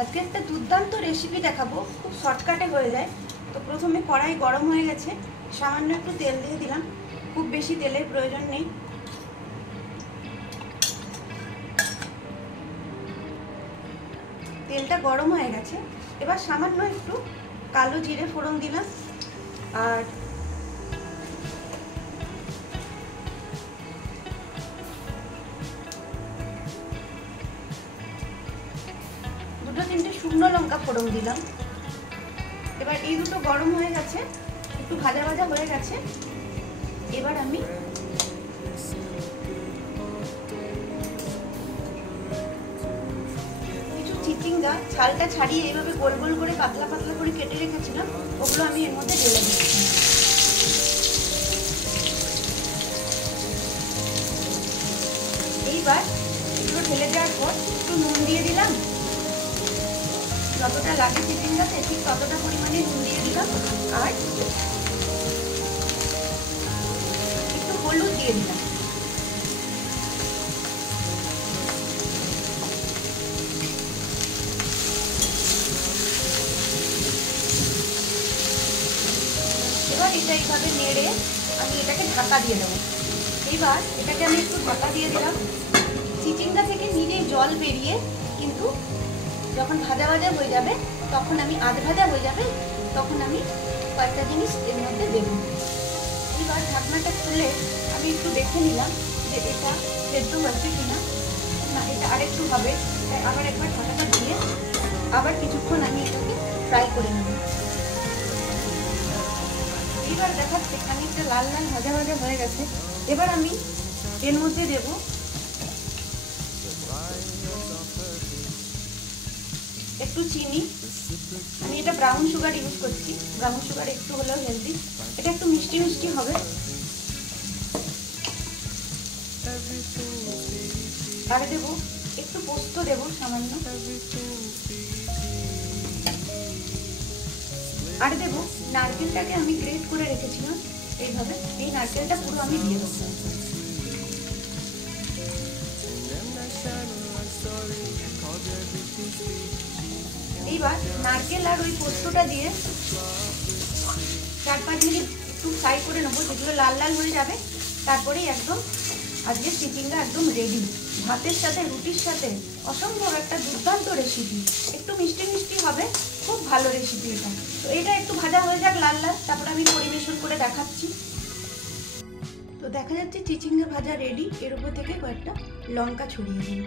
আজকে একটা দুর্দান্ত রেসিপি দেখাবো, খুব শর্টকাটে হয়ে যায়। তো প্রথমে কড়াই গরম হয়ে গেছে, সামান্য একটু তেল দিয়ে দিলাম, খুব বেশি তেলের প্রয়োজন নেই। তেলটা গরম হয়ে গেছে, এবার সামান্য একটু কালো জিরে ফোড়ন দিলাম আর দুটো তিনটে শুকনো লঙ্কা ফোড়ন দিলাম। এবার এই দুটো গরম হয়ে গেছে, একটু ভাজা ভাজা হয়ে গেছে। এবার আমি কিছু চিচিঙ্গা ছালটা ছাড়িয়ে এইভাবে গোল গোল করে পাতলা পাতলা করে কেটে রেখেছিলাম, ওগুলো আমি এর মধ্যে ঢেলে দিচ্ছি। এইবার এগুলো ঢেলে দেওয়ার পর একটু নুন দিয়ে দিলাম, যতটা লাগে চিচিঙ্গাতে ঠিক ততটা পরিমাণে নুন দিয়ে দিলাম, আর একটু হলুদ দিয়ে দিলাম। এবার এটা এইভাবে নেড়ে আমি এটাকে ঢাকা দিয়ে দেবো। এবার এটাকে আমি একটু ঢাকা দিয়ে দিলাম। চিচিঙ্গা থেকে নিজেই জল বেরিয়ে কিন্তু যখন ভাজা ভাজা হয়ে যাবে, তখন আমি আধ ভাজা হয়ে যাবে, তখন আমি কয়েকটা জিনিস এর মধ্যে দেব। এবার ঢাকনাটা খুলে আমি একটু দেখে নিলাম যে এটা সেদ্ধ হচ্ছে কিনা। না, এটা আরেকটু হবে, তাই আবার একবার ঢাকাটা দিয়ে আবার কিছুক্ষণ আমি এটাকে ফ্রাই করে নেব। এবার দেখাচ্ছে খানিকটা লাল লাল ভাজা ভাজা হয়ে গেছে। এবার আমি এর মধ্যে দেব একটু চিনি। আমি এটা ব্রাউন সুগার ইউজ করছি, ব্রাউন সুগার একটু হলেও হেলদি, এটা একটু মিষ্টি মিষ্টি হবে। আর দেব একটু পোস্ত দেব সামান্য, আর দেব নারকেলটাকে আমি গ্রেট করে রেখেছিলাম এইভাবে, এই নারকেলটা পুরো আমি দিয়ে দেবো। এইবার নারকেল আর ওই পোস্তটা দিয়ে 4-5 মিনিট একটু ফ্রাই করে নেবো, যেগুলো লাল লাল হয়ে যাবে। তারপরেই একদম আজকে চিচিঙ্গা একদম রেডি। ভাতের সাথে রুটির সাথে অসম্ভব একটা দুর্দান্ত রেসিপি, একটু মিষ্টি মিষ্টি হবে, খুব ভালো রেসিপি এটা। তো এটা একটু ভাজা হয়ে যাক লাল লাল, তারপর আমি পরিবেশন করে দেখাচ্ছি। তো দেখা যাচ্ছে চিচিঙ্গা ভাজা রেডি। এর উপর থেকে কয়েকটা লঙ্কা ছড়িয়ে দিন।